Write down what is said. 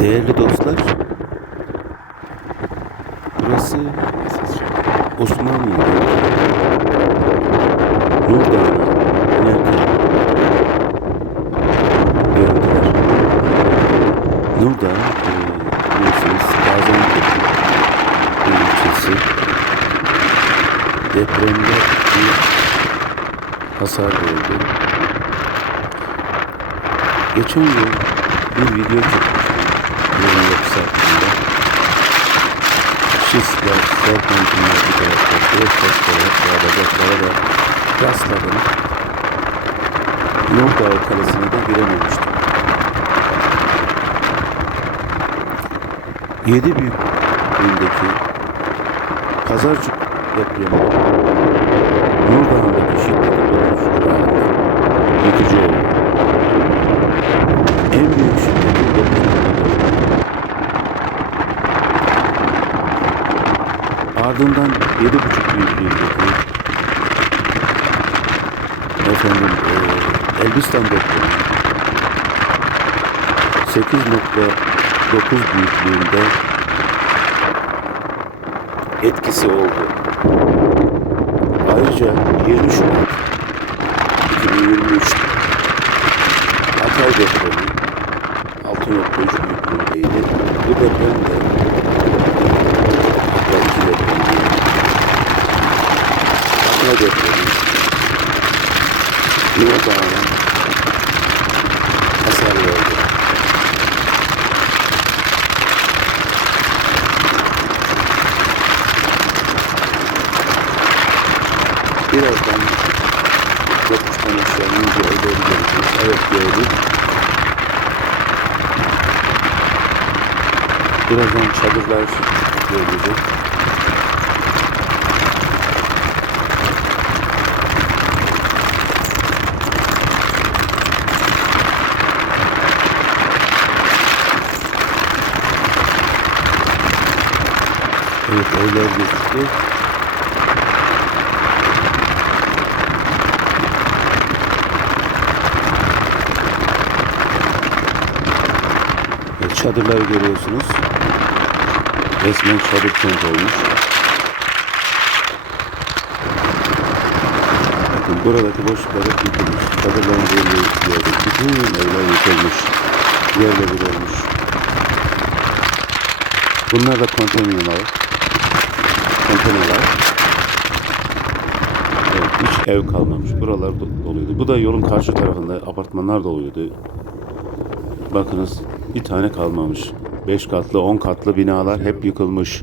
Değerli dostlar, burası Osmanlı'da Nur Dağı'na inerken görüntüler. Nur Dağı, e, biliyorsunuz Gaziantep'in bir ilçesi. Depremde bir hasar gördü. Geçen yıl bir video çekmiştim. 24 saatinde. Şişler, serpentinler bir tarafta, kırık taşlara, bağlayacaklara da rastladım. Nurdağ Kalesi'ne de girememiştim. Yedi büyük büyüklüğündeki Pazarcık depremi Nurdağ'ındaki şiddeti 9 civarında yıkıcı oldu. En büyük şiddetin Ardından yedi buçuk büyüklüğündeki efendim e, Elbistan depremi 8.9 büyüklüğünde etkisi oldu. Ayrıca 20 Şubat 2023 Hatay depremi 6.3 büyüklüğündeydi. Bu deprem de hatta iki deprem değil. Hatay depremi Yuva Dağı'na hasar verdi. Birazdan yokuştan aşağı ince evleri göreceğiz. Evet gördük. Birazdan çadırlar görülecek. Evet evler gözüktü. Evet, görüyorsunuz. Resmen çadır kent olmuş. Bakın buradaki boşluklar hep yıkılmış. Çadırların yerleri gördük. Bütün evler yıkılmış. Yerle bir olmuş. Bunlar da konteynerler. Konteynerler. Evet, hiç ev kalmamış. Buralar do- doluydu. Bu da yolun karşı tarafında apartmanlar doluydu. Bakınız bir tane kalmamış. 5 katlı 10 katlı binalar hep yıkılmış.